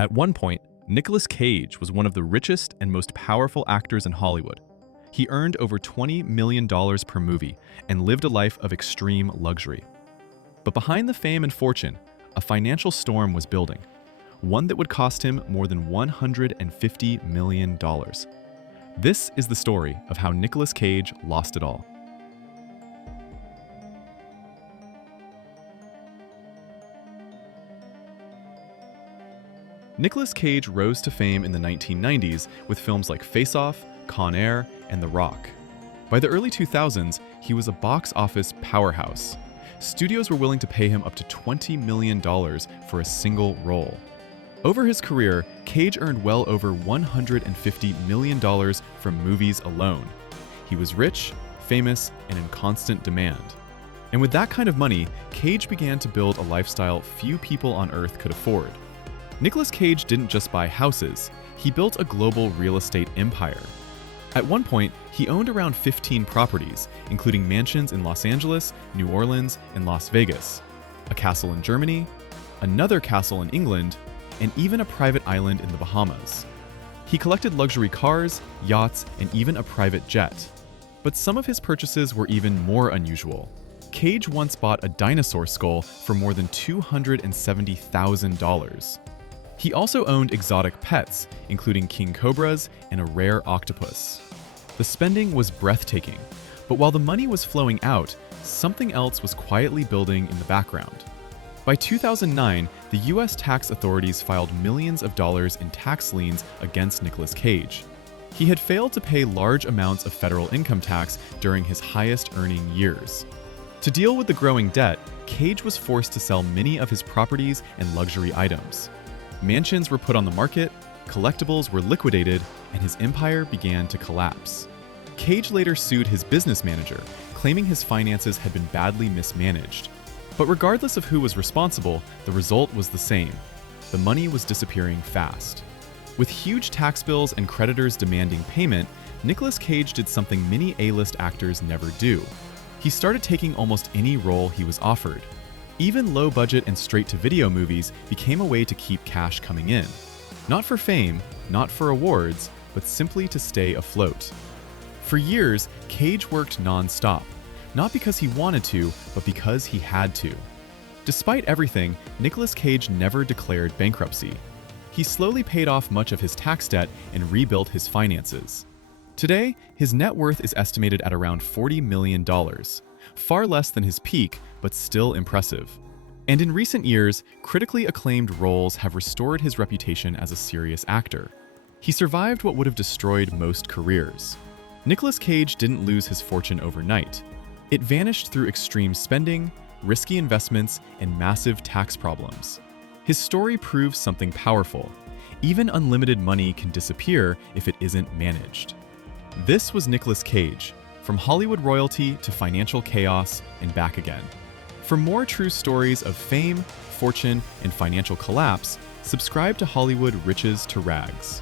At one point, Nicolas Cage was one of the richest and most powerful actors in Hollywood. He earned over $20 million per movie and lived a life of extreme luxury. But behind the fame and fortune, a financial storm was building, one that would cost him more than $150 million. This is the story of how Nicolas Cage lost it all. Nicolas Cage rose to fame in the 1990s with films like Face Off, Con Air, and The Rock. By the early 2000s, he was a box office powerhouse. Studios were willing to pay him up to $20 million for a single role. Over his career, Cage earned well over $150 million from movies alone. He was rich, famous, and in constant demand. And with that kind of money, Cage began to build a lifestyle few people on Earth could afford. Nicolas Cage didn't just buy houses, he built a global real estate empire. At one point, he owned around 15 properties, including mansions in Los Angeles, New Orleans, and Las Vegas, a castle in Germany, another castle in England, and even a private island in the Bahamas. He collected luxury cars, yachts, and even a private jet. But some of his purchases were even more unusual. Cage once bought a dinosaur skull for more than $270,000. He also owned exotic pets, including king cobras and a rare octopus. The spending was breathtaking, but while the money was flowing out, something else was quietly building in the background. By 2009, the US tax authorities filed millions of dollars in tax liens against Nicolas Cage. He had failed to pay large amounts of federal income tax during his highest earning years. To deal with the growing debt, Cage was forced to sell many of his properties and luxury items. Mansions were put on the market, collectibles were liquidated, and his empire began to collapse. Cage later sued his business manager, claiming his finances had been badly mismanaged. But regardless of who was responsible, the result was the same. The money was disappearing fast. With huge tax bills and creditors demanding payment, Nicolas Cage did something many A-list actors never do. He started taking almost any role he was offered. Even low-budget and straight-to-video movies became a way to keep cash coming in. Not for fame, not for awards, but simply to stay afloat. For years, Cage worked non-stop, not because he wanted to, but because he had to. Despite everything, Nicolas Cage never declared bankruptcy. He slowly paid off much of his tax debt and rebuilt his finances. Today, his net worth is estimated at around $40 million. Far less than his peak, but still impressive. And in recent years, critically acclaimed roles have restored his reputation as a serious actor. He survived what would have destroyed most careers. Nicolas Cage didn't lose his fortune overnight. It vanished through extreme spending, risky investments, and massive tax problems. His story proves something powerful. Even unlimited money can disappear if it isn't managed. This was Nicolas Cage, from Hollywood royalty to financial chaos and back again. For more true stories of fame, fortune, and financial collapse, subscribe to Hollywood Riches to Rags.